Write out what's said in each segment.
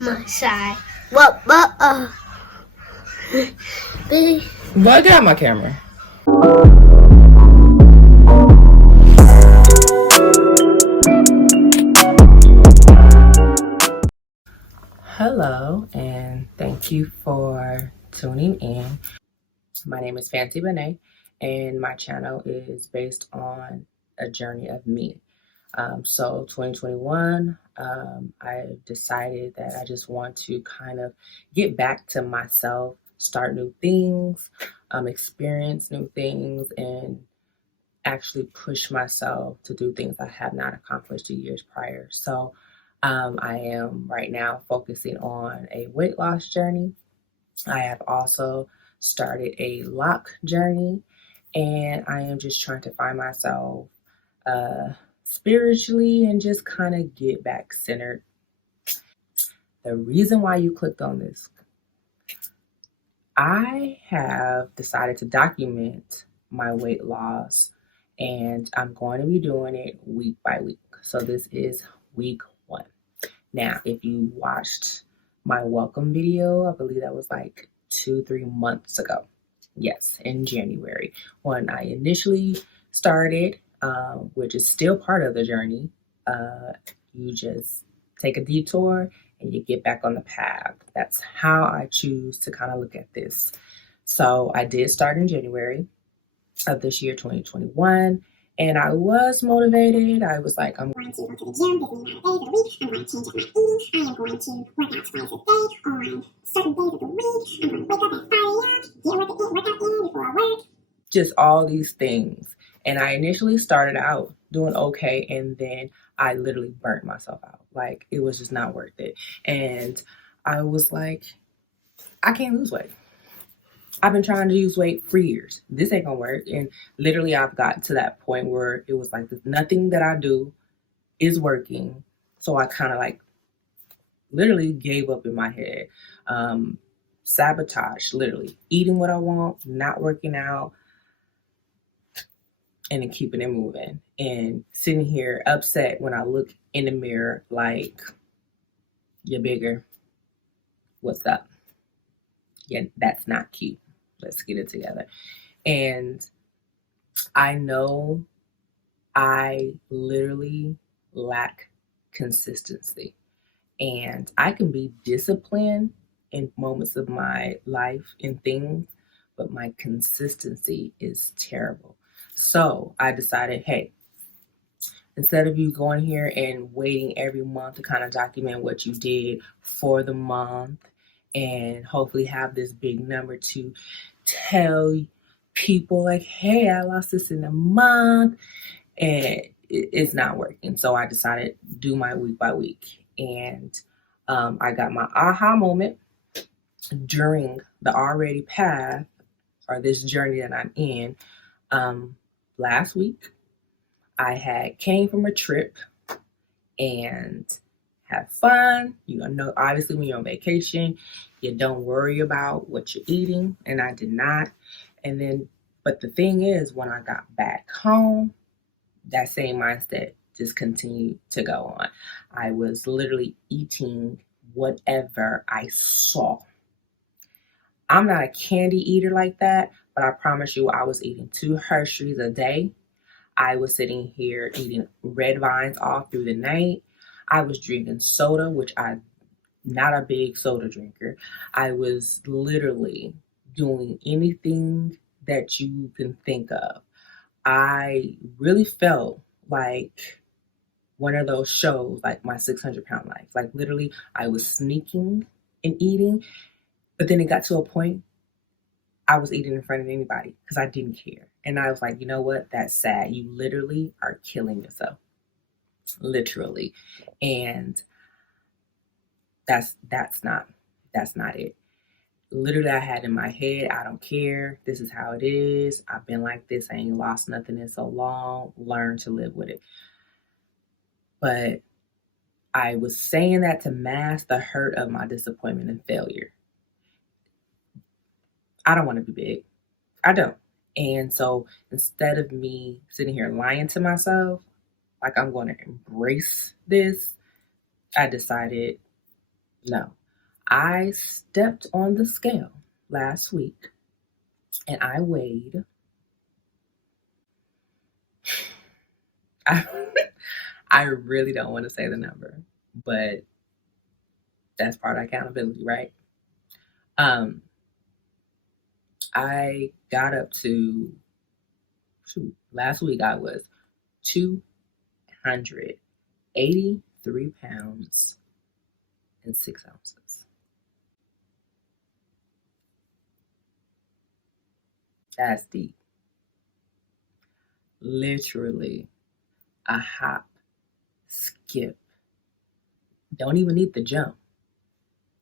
my side. What? Big. But get out my camera. Hello, and thank you for tuning in. My name is Fancy Benet, and my channel is based on a journey of me. So 2021, I decided that I just want to kind of get back to myself, start new things, experience new things, and actually push myself to do things I have not accomplished 2 years prior. So I am right now focusing on a weight loss journey. I have also started a lock journey, and I am just trying to find myself spiritually and just kind of get back centered. The reason why you clicked on this, I have decided to document my weight loss, and I'm going to be doing it week by week. So this is week 1. Now, if you watched my welcome video, I believe that was like 2-3 months ago. Yes, in January, when I initially started, which is still part of the journey. You just take a detour and you get back on the path. That's how I choose to kind of look at this. So I did start in January of this year, 2021. And I was motivated. I was like, I'm going to go to the gym this amount of days of the week. I'm going to change up my eating. I am going to work out twice a day on certain days of the week. I'm going to wake up at 5 a.m., get workout in before I work. Just all these things. And I initially started out doing okay, and then I literally burnt myself out. Like, it was just not worth it. And I was like, I can't lose weight. I've been trying to lose weight for years. This ain't gonna work. And literally, I've gotten to that point where it was like, nothing that I do is working. So I kind of like literally gave up in my head. Sabotage, literally eating what I want, not working out, and then keeping it moving, and sitting here upset when I look in the mirror like, you're bigger. What's up? Yeah, that's not cute. Let's get it together. And I know I literally lack consistency. And I can be disciplined in moments of my life and things, but my consistency is terrible. So I decided, hey, instead of you going here and waiting every month to kind of document what you did for the month and hopefully have this big number to tell people like, hey, I lost this in a month, and it's not working. So I decided to do my week by week. And I got my aha moment during the already path, or this journey that I'm in. Last week, I had came from a trip and had fun. You know, obviously when you're on vacation, you don't worry about what you're eating, and I did not. And then, but the thing is, when I got back home, that same mindset just continued to go on. I was literally eating whatever I saw. I'm not a candy eater like that, but I promise you, I was eating 2 Hershey's a day. I was sitting here eating red vines all through the night. I was drinking soda, which I'm not a big soda drinker. I was literally doing anything that you can think of. I really felt like one of those shows, like My 600-Pound Life. Like, literally, I was sneaking and eating, but then it got to a point I was eating in front of anybody because I didn't care. And I was like, you know what? That's sad. You literally are killing yourself. Literally. And that's not it. Literally, I had in my head, I don't care. This is how it is. I've been like this. I ain't lost nothing in so long. Learn to live with it. But I was saying that to mask the hurt of my disappointment and failure. I don't want to be big. I don't. And so instead of me sitting here lying to myself, like I'm going to embrace this, I decided No. I stepped on the scale last week and I weighed I, I really don't want to say the number, but that's part of accountability, right? I got up to last week I was 283 pounds and 6 ounces. That's deep. Literally a hop, skip, don't even need the jump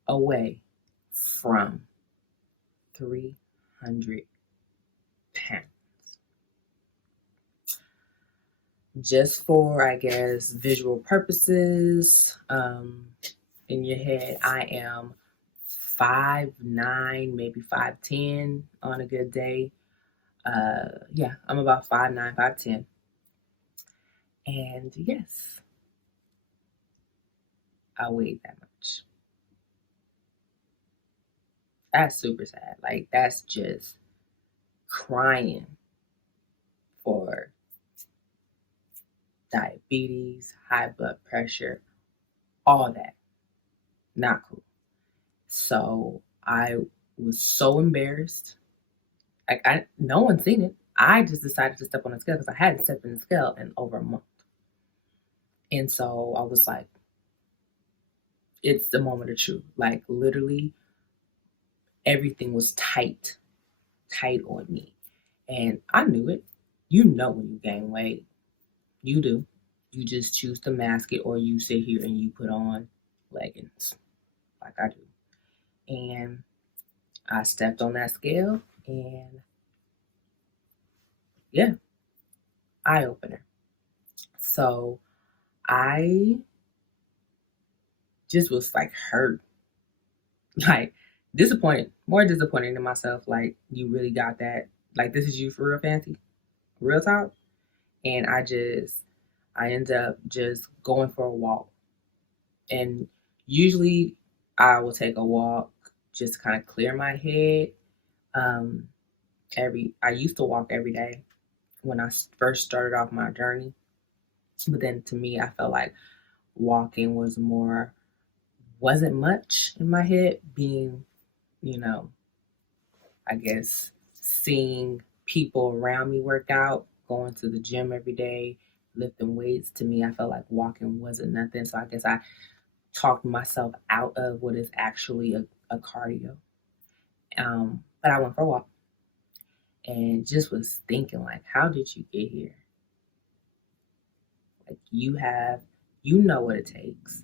away from 300 pounds. Just for, I guess, visual purposes, in your head, I am 5'9", maybe 5'10" on a good day. Yeah, I'm about 5'9", 5'10". And yes, I weighed that much. That's super sad. Like, that's just crying for diabetes, high blood pressure, all that. Not cool. So I was so embarrassed. Like, no one's seen it. I just decided to step on the scale because I hadn't stepped on the scale in over a month. And so I was like, it's the moment of truth. Like, literally, everything was tight on me. And I knew it. You know when you gain weight. You do. You just choose to mask it, or you sit here and you put on leggings like I do. And I stepped on that scale and yeah, eye opener. So I just was like hurt, like disappointed, more disappointed in myself. Like, you really got that? Like, this is you for real, Fancy? Real talk? And I end up just going for a walk. And usually I will take a walk just to kind of clear my head. I used to walk every day when I first started off my journey. But then to me, I felt like walking wasn't much in my head, being, I guess, seeing people around me work out, going to the gym every day, lifting weights. To me, I felt like walking wasn't nothing. So I guess I talked myself out of what is actually a cardio. But I went for a walk and just was thinking, like, how did you get here? Like, you know what it takes.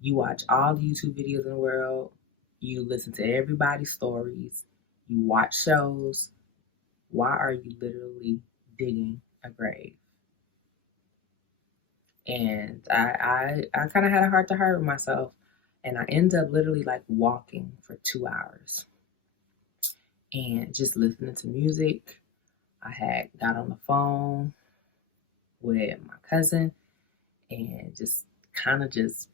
You watch all the YouTube videos in the world. You listen to everybody's stories. You watch shows. Why are you literally digging a grave? And I kind of had a heart to heart with myself. And I ended up literally like walking for 2 hours and just listening to music. I had got on the phone with my cousin and just kind of just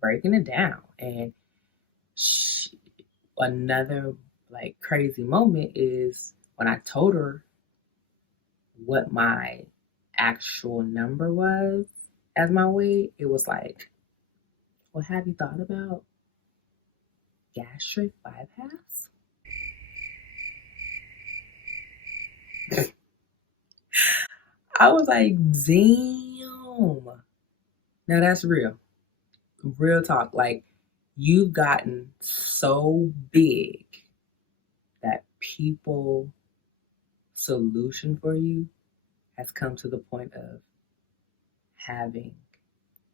breaking it down. And another like crazy moment is when I told her what my actual number was as my weight. It was like, well, have you thought about gastric bypass? I was like, damn. Now that's real. Real talk. Like, you've gotten so big that people solution for you has come to the point of having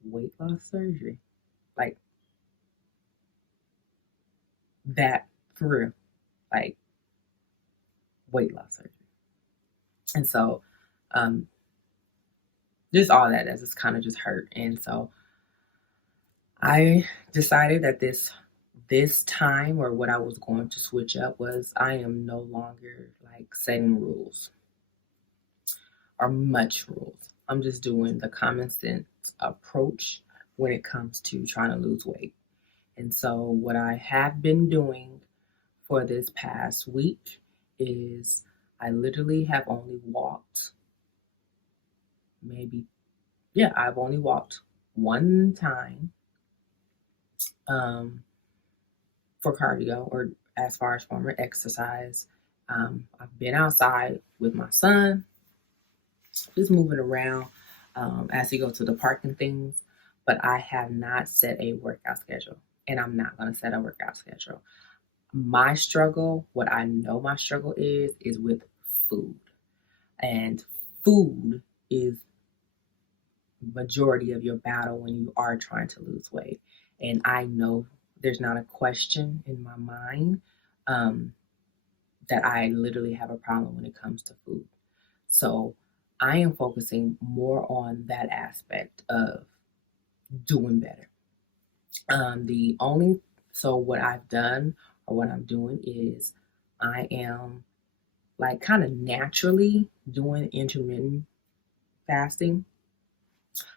weight loss surgery. Like, that, for real. Like, weight loss surgery. And so just all that is just kind of just hurt. And so I decided that this time, or what I was going to switch up, was I am no longer like setting rules or much rules. I'm just doing the common sense approach when it comes to trying to lose weight. And so what I have been doing for this past week is I literally have only walked I've only walked one time for cardio or as far as former exercise. I've been outside with my son, just moving around as he goes to the park and things, but I have not set a workout schedule, and I'm not going to set a workout schedule. My struggle, what I know my struggle is with food. And food is majority of your battle when you are trying to lose weight. And I know there's not a question in my mind that I literally have a problem when it comes to food. So I am focusing more on that aspect of doing better. So what I've done or what I'm doing is I am like kind of naturally doing intermittent fasting.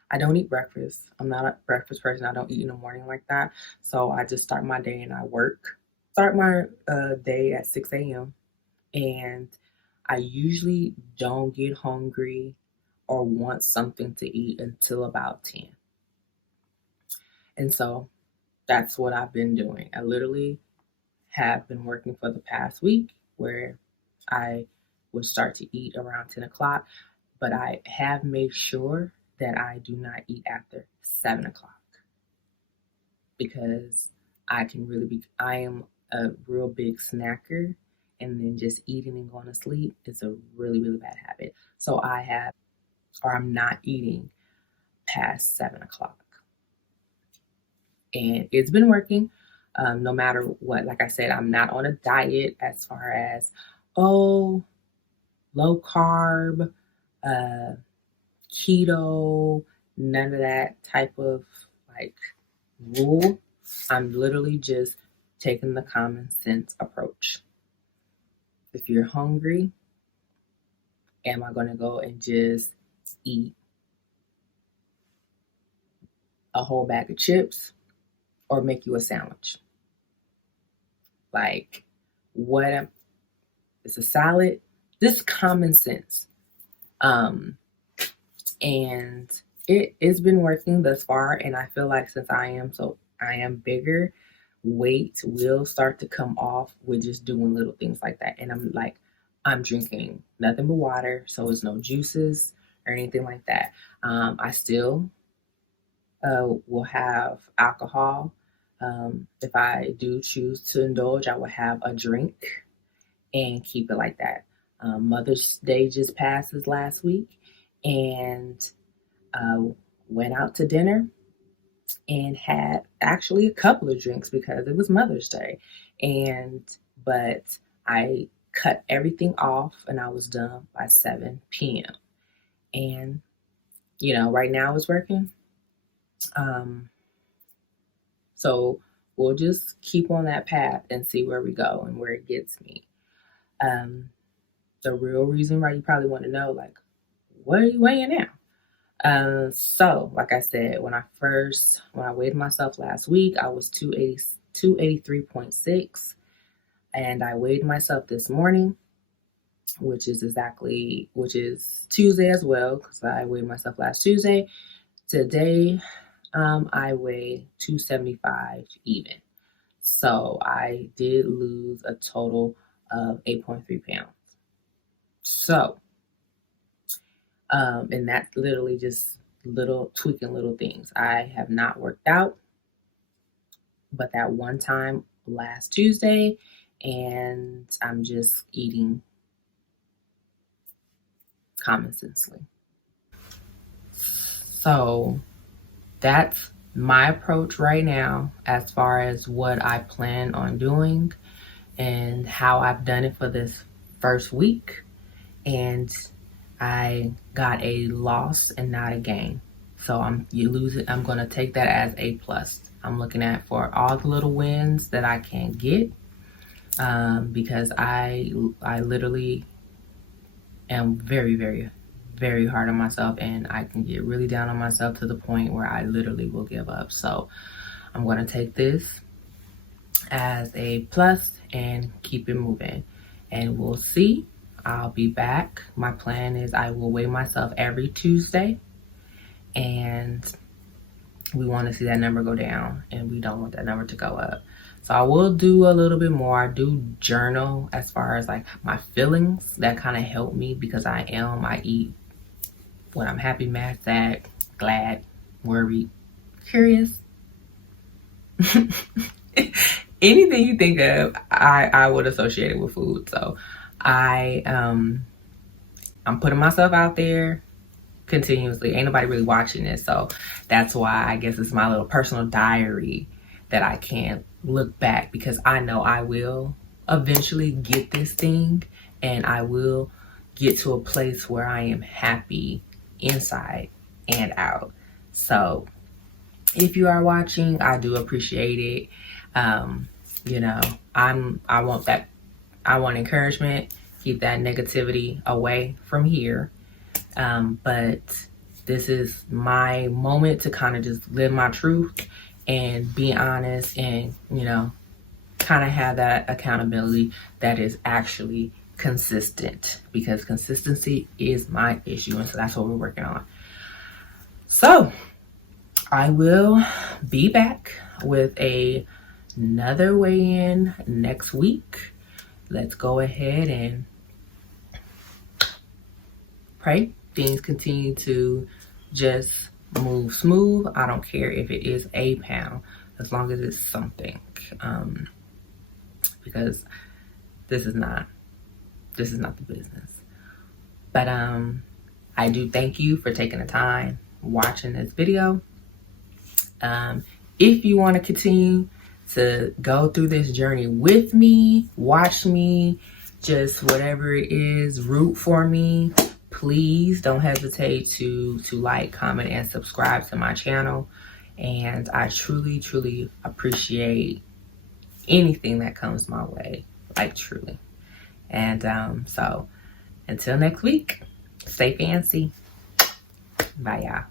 I don't eat breakfast. I'm not a breakfast person. I don't eat in the morning like that. So I just start my day and I work. Start my day at 6 a.m. And I usually don't get hungry or want something to eat until about 10. And so that's what I've been doing. I literally have been working for the past week where I would start to eat around 10 o'clock, but I have made sure that I do not eat after 7 o'clock because I am a real big snacker, and then just eating and going to sleep is a really, really bad habit. So I'm not eating past 7 o'clock. And it's been working no matter what. Like I said, I'm not on a diet as far as, low carb, keto, none of that type of like rule. I'm literally just taking the common sense approach. If you're hungry, am I going to go and just eat a whole bag of chips or make you a sandwich? Like, it's a salad. This common sense. And it's been working thus far. And I feel like since I am bigger, weight will start to come off with just doing little things like that. And I'm drinking nothing but water. So it's no juices or anything like that. I still will have alcohol. If I do choose to indulge, I will have a drink and keep it like that. Mother's Day just passes last week, and went out to dinner and had actually a couple of drinks because it was Mother's Day. But I cut everything off and I was done by 7 p.m. And, right now it's working. So we'll just keep on that path and see where we go and where it gets me. The real reason why you probably want to know, like, what are you weighing now? So like I said, when I weighed myself last week, I was 283.6, and I weighed myself this morning, which is Tuesday as well, because I weighed myself last Tuesday. Today, I weigh 275 even. So I did lose a total of 8.3 pounds. So, and that's literally just tweaking little things. I have not worked out, but that one time last Tuesday, and I'm just eating common sensely. So that's my approach right now as far as what I plan on doing and how I've done it for this first week. And I got a loss and not a gain. So you lose it. I'm going to take that as A+. I'm looking at for all the little wins that I can get, because I literally am very, very, very hard on myself, and I can get really down on myself to the point where I literally will give up. So I'm going to take this as a plus and keep it moving. And we'll see. I'll be back. My plan is I will weigh myself every Tuesday, and we want to see that number go down, and we don't want that number to go up. So I will do a little bit more. I do journal as far as like my feelings. That kind of help me because I eat when I'm happy, mad, sad, glad, worried, curious. Anything you think of, I would associate it with food. So I'm putting myself out there continuously. Ain't nobody really watching this, so that's why I guess it's my little personal diary that I can look back, because I know I will eventually get this thing, and I will get to a place where I am happy inside and out. So if you are watching, I do appreciate it. You know, I want encouragement. Keep that negativity away from here. But this is my moment to kind of just live my truth and be honest, and, you know, kind of have that accountability that is actually consistent, because consistency is my issue. And so that's what we're working on. So I will be back with another weigh-in next week. Let's go ahead and pray things continue to just move smooth. I don't care if it is a pound, as long as it's something. Because this is not the business. But I do thank you for taking the time watching this video. If you want to continue to go through this journey with me, watch me, just whatever it is, root for me, please don't hesitate to like, comment, and subscribe to my channel. And I truly, truly appreciate anything that comes my way, like truly. And so until next week, stay fancy. Bye, y'all.